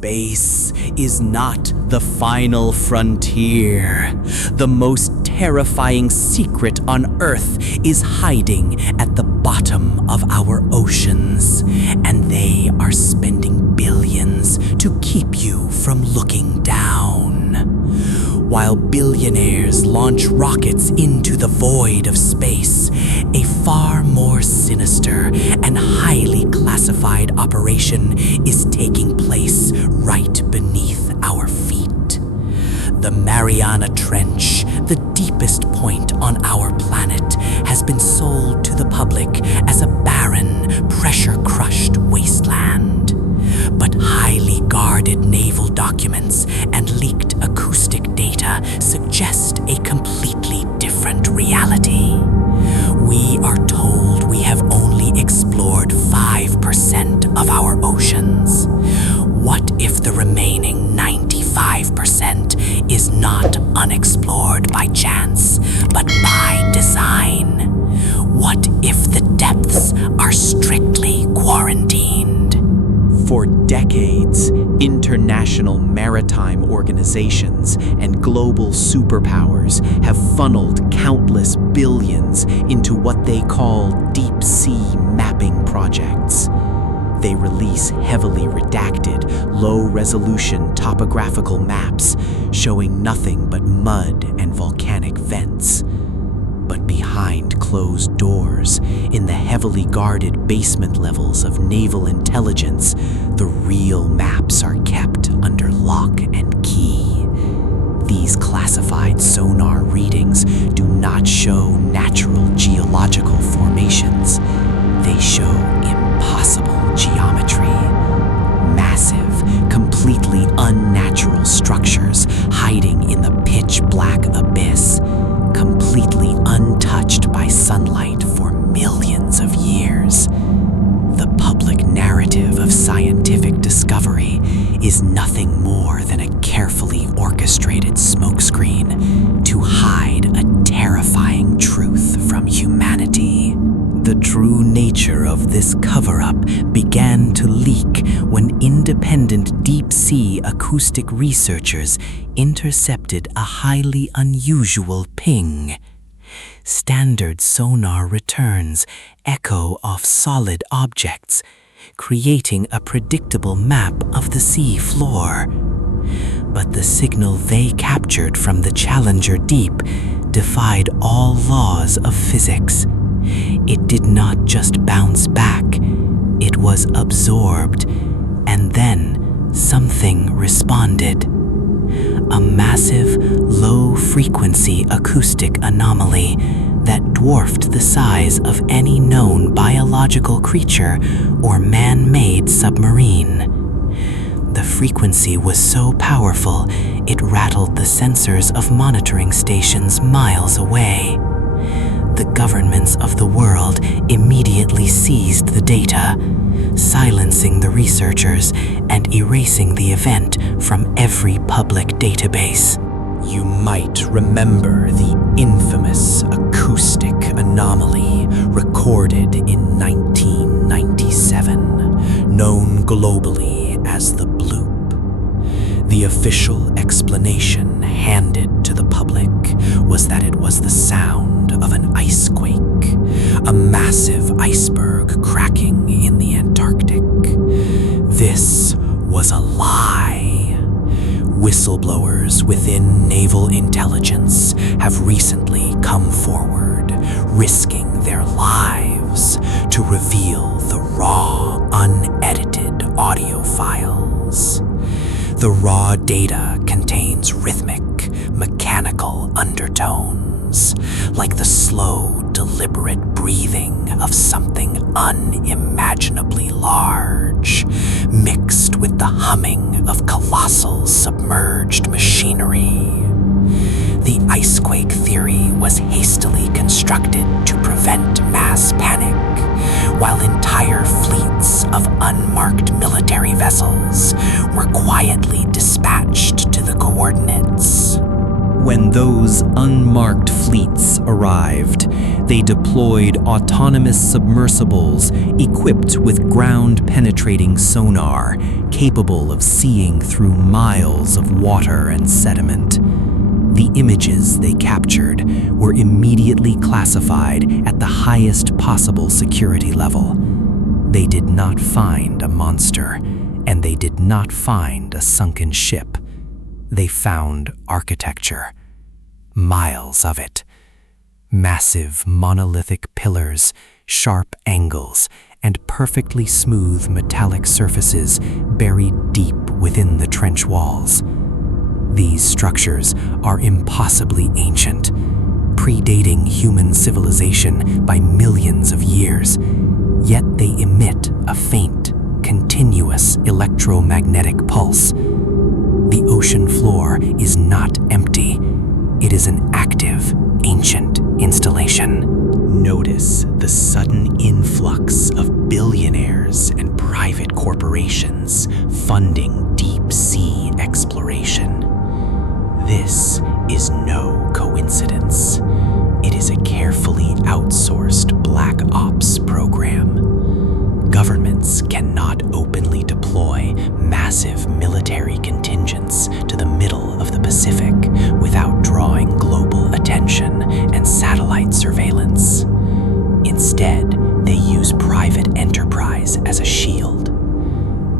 Space is not the final frontier. The most terrifying secret on Earth is hiding at the bottom of our oceans, and they are spending billions to keep you from looking down. While billionaires launch rockets into the void of space, a far more sinister and highly classified operation is taking place right beneath our feet. The Mariana Trench, the deepest point on our planet, has been sold to the public as a barren, pressure-crushed wasteland. But highly guarded naval documents and leaked acoustic data suggest a completely different reality. We are told we have only explored 5% of our oceans. What if the remaining 95% is not unexplored by chance, but by design? What if the depths are strictly quarantined? For decades, international maritime organizations and global superpowers have funneled countless billions into what they call deep-sea mapping projects. They release heavily redacted, low-resolution topographical maps showing nothing but mud and volcanic vents. But behind closed doors, in the heavily guarded basement levels of naval intelligence, the real maps are kept under lock and key. These classified sonar readings do not show natural geological formations. They show impossible geometry. Massive, completely unnatural structures hiding in the pitch-black abyss, completely untouched by sunlight for millions of years. The public narrative of scientific discovery is nothing more than a carefully orchestrated smokescreen to hide a terrifying truth from humanity. The true nature of this cover-up began to leak when independent deep-sea acoustic researchers intercepted a highly unusual ping. Standard sonar returns echo off solid objects, creating a predictable map of the sea floor. But the signal they captured from the Challenger Deep defied all laws of physics. It did not just bounce back, it was absorbed, and then something responded. A massive, low-frequency acoustic anomaly that dwarfed the size of any known biological creature or man-made submarine. The frequency was so powerful, it rattled the sensors of monitoring stations miles away. The governments of the world immediately seized the data, silencing the researchers and erasing the event from every public database. You might remember the infamous acoustic anomaly recorded in 1997, known globally as the bloop. The official explanation handed to the public was that it was the sound of an ice quake, a massive iceberg cracking in the Antarctic. This was a lie. Whistleblowers within naval intelligence have recently come forward, risking their lives to reveal the raw, unedited audio files. The raw data contains rhythmic, mechanical undertones, like the slow, deliberate breathing of something unimaginably large, mixed with the humming of colossal submerged machinery. The icequake theory was hastily constructed to prevent mass panic, while entire fleets of unmarked military vessels were quietly dispatched to the coordinates. When those unmarked fleets arrived, they deployed autonomous submersibles equipped with ground-penetrating sonar capable of seeing through miles of water and sediment. The images they captured were immediately classified at the highest possible security level. They did not find a monster, and they did not find a sunken ship. They found architecture. Miles of it. Massive monolithic pillars, sharp angles, and perfectly smooth metallic surfaces buried deep within the trench walls. These structures are impossibly ancient, predating human civilization by millions of years, yet they emit a faint, continuous electromagnetic pulse. The ocean floor is not empty. It is an active, ancient installation. Notice the sudden influx of billionaires and private corporations funding deep-sea exploration. This is no coincidence. It is a carefully outsourced black ops program. Governments cannot openly deploy massive military contingents to the middle of the Pacific without drawing global attention and satellite surveillance. Instead, they use private enterprise as a shield.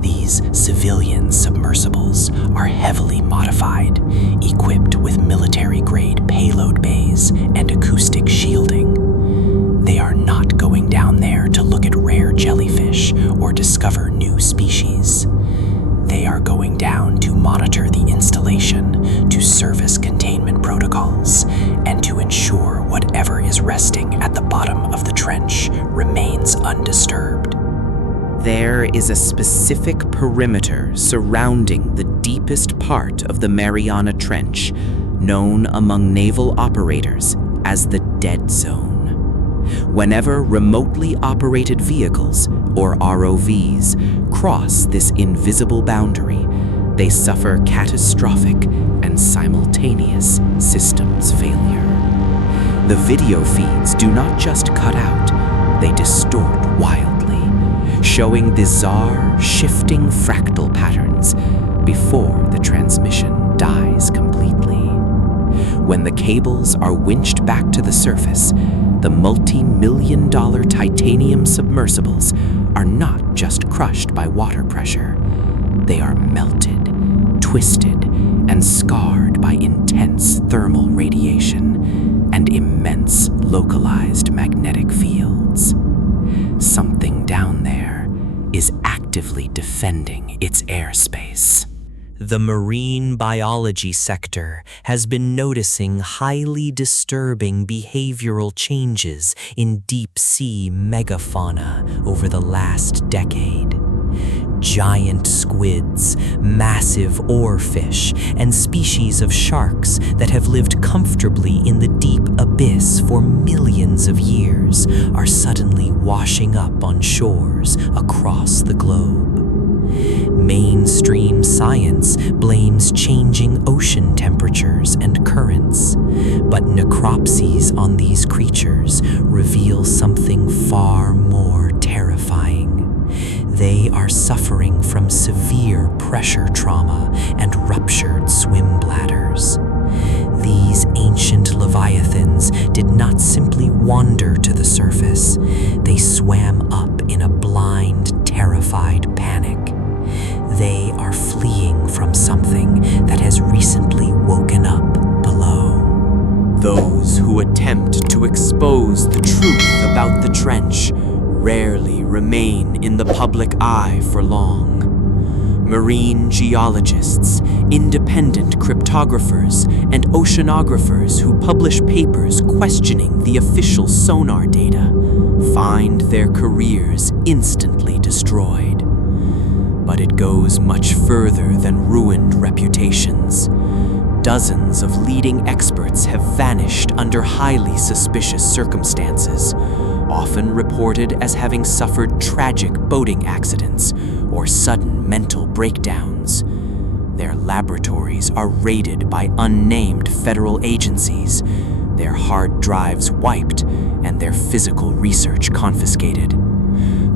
These civilian submersibles are heavily modified, equipped with military-grade payload bays and acoustic shielding. They are not going down there to look at rare jellyfish or discover new species. They are going down to monitor the installation, to service containment protocols, and to ensure whatever is resting at the bottom of the trench remains undisturbed. There is a specific perimeter surrounding the deepest part of the Mariana Trench, known among naval operators as the Dead Zone. Whenever remotely operated vehicles, or ROVs, cross this invisible boundary, they suffer catastrophic and simultaneous systems failure. The video feeds do not just cut out, they distort wildly, showing bizarre, shifting fractal patterns before the transmission dies completely. When the cables are winched back to the surface, the multi-million-dollar titanium submersibles are not just crushed by water pressure. They are melted, twisted, and scarred by intense thermal radiation and immense localized magnetic fields. Something down there is actively defending its airspace. The marine biology sector has been noticing highly disturbing behavioral changes in deep-sea megafauna over the last decade. Giant squids, massive oarfish, and species of sharks that have lived comfortably in the deep abyss for millions of years are suddenly washing up on shores across the globe. Mainstream science blames changing ocean temperatures and currents, but necropsies on these creatures reveal something far more terrifying. They are suffering from severe pressure trauma and ruptured swim bladders. These ancient leviathans did not simply wander to the surface. They swam up in a blind, terrified panic. They are fleeing from something that has recently woken up below. Those who attempt to expose the truth about the trench rarely remain in the public eye for long. Marine geologists, independent cryptographers, and oceanographers who publish papers questioning the official sonar data find their careers instantly destroyed. But it goes much further than ruined reputations. Dozens of leading experts have vanished under highly suspicious circumstances, often reported as having suffered tragic boating accidents or sudden mental breakdowns. Their laboratories are raided by unnamed federal agencies, their hard drives wiped, and their physical research confiscated.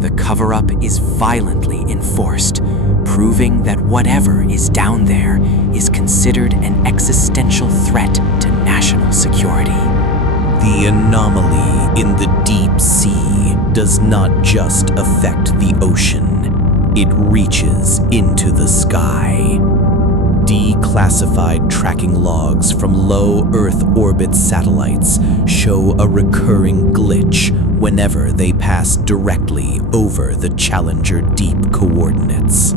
The cover-up is violently enforced, proving that whatever is down there is considered an existential threat to national security. The anomaly in the deep sea does not just affect the ocean, it reaches into the sky. Declassified tracking logs from low Earth orbit satellites show a recurring glitch whenever they pass directly over the Challenger deep coordinates.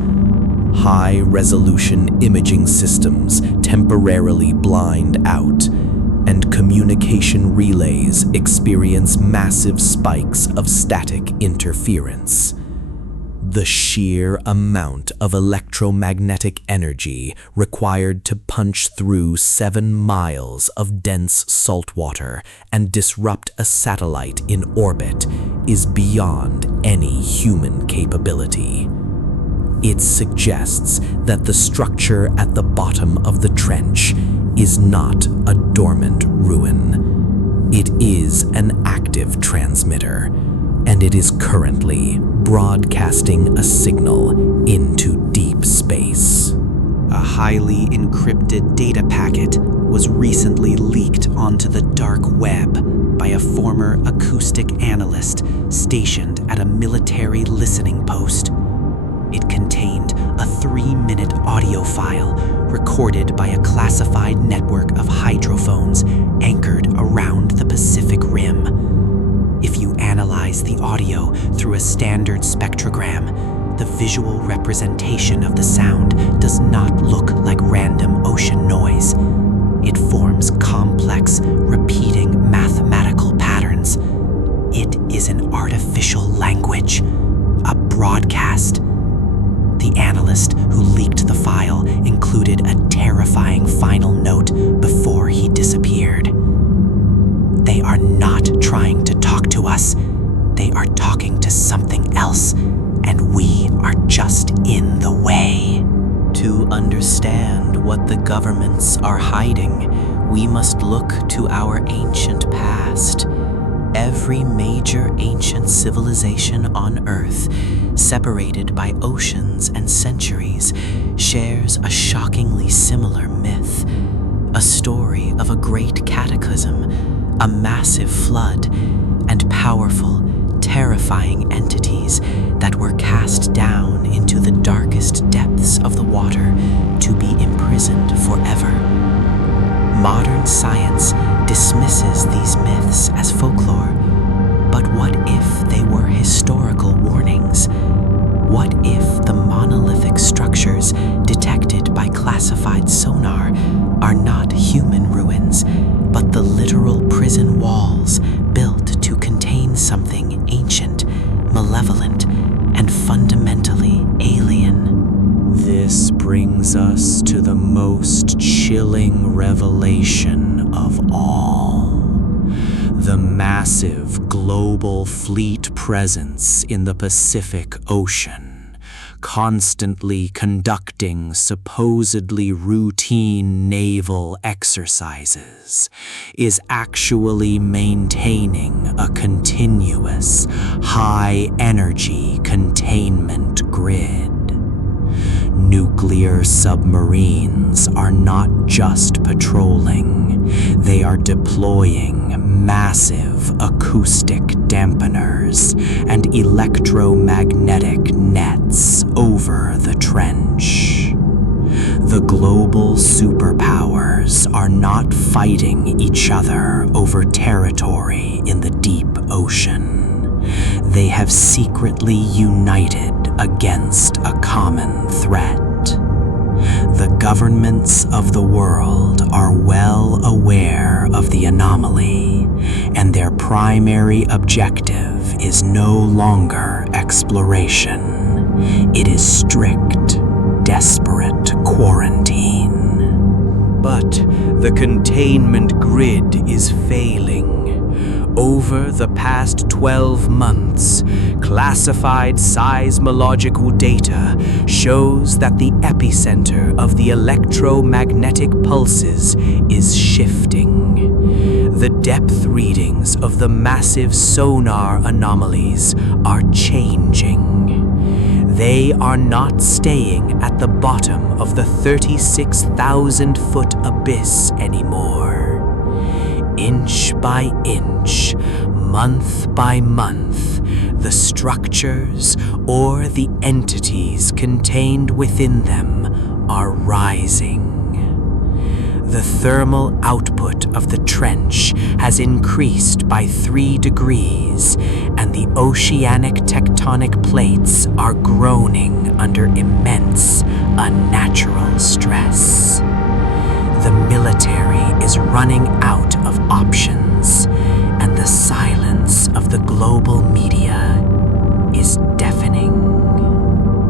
High-resolution imaging systems temporarily blind out, and communication relays experience massive spikes of static interference. The sheer amount of electromagnetic energy required to punch through 7 miles of dense saltwater and disrupt a satellite in orbit is beyond any human capability. It suggests that the structure at the bottom of the trench is not a dormant ruin. It is an active transmitter, and it is currently broadcasting a signal into deep space. A highly encrypted data packet was recently leaked onto the dark web by a former acoustic analyst stationed at a military listening post. It contained a 3-minute audio file recorded by a classified network of hydrophones anchored around the Pacific Rim. If you analyze the audio through a standard spectrogram, the visual representation of the sound does not look like random ocean noise. It forms complex, repeating mathematical patterns. It is an artificial language, a broadcast. The analyst who leaked the file included a terrifying final note before he disappeared. They are not trying to talk to us. They are talking to something else, and we are just in the way. To understand what the governments are hiding, we must look to our ancient past. Every major ancient civilization on Earth, separated by oceans and centuries, shares a shockingly similar myth. A story of a great cataclysm, a massive flood, and powerful, terrifying entities that were cast down into the darkest depths of the water to be imprisoned forever. Modern science dismisses these myths as folklore, but what if they were historical warnings? What if the monolithic structures detected by classified sonar are not human ruins, but the literal prison walls built to contain something ancient, malevolent, and fundamentally alien? This brings us to the most chilling revelation of all. The massive global fleet presence in the Pacific Ocean, constantly conducting supposedly routine naval exercises, is actually maintaining a continuous, high-energy containment grid. Nuclear submarines are not just patrolling, they are deploying massive acoustic dampeners and electromagnetic nets over the trench. The global superpowers are not fighting each other over territory in the deep ocean. They have secretly united against a common threat. The governments of the world are well aware of the anomaly, and their primary objective is no longer exploration. It is strict, desperate quarantine. But the containment grid is failing. Over the past 12 months, classified seismological data shows that the epicenter of the electromagnetic pulses is shifting. The depth readings of the massive sonar anomalies are changing. They are not staying at the bottom of the 36,000-foot abyss anymore. Inch by inch, month by month, the structures or the entities contained within them are rising. The thermal output of the trench has increased by 3 degrees, and the oceanic tectonic plates are groaning under immense, unnatural stress. The military is running out of options, and the silence of the global media is deafening.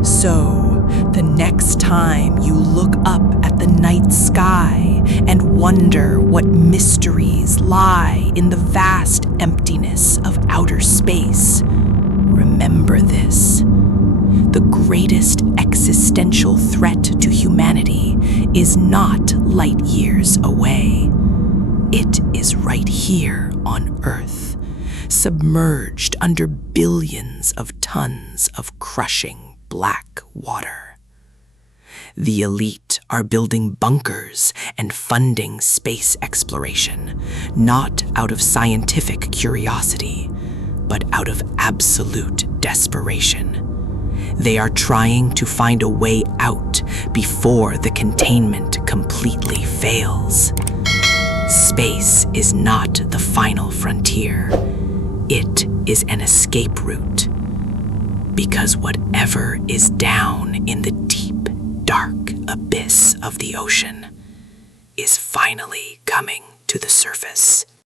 So, the next time you look up at the night sky and wonder what mysteries lie in the vast emptiness of outer space, remember this. The greatest existential threat to humanity is not light years away. It is right here on Earth, submerged under billions of tons of crushing black water. The elite are building bunkers and funding space exploration, not out of scientific curiosity, but out of absolute desperation. They are trying to find a way out before the containment completely fails. Space is not the final frontier. It is an escape route. Because whatever is down in the deep, dark abyss of the ocean is finally coming to the surface.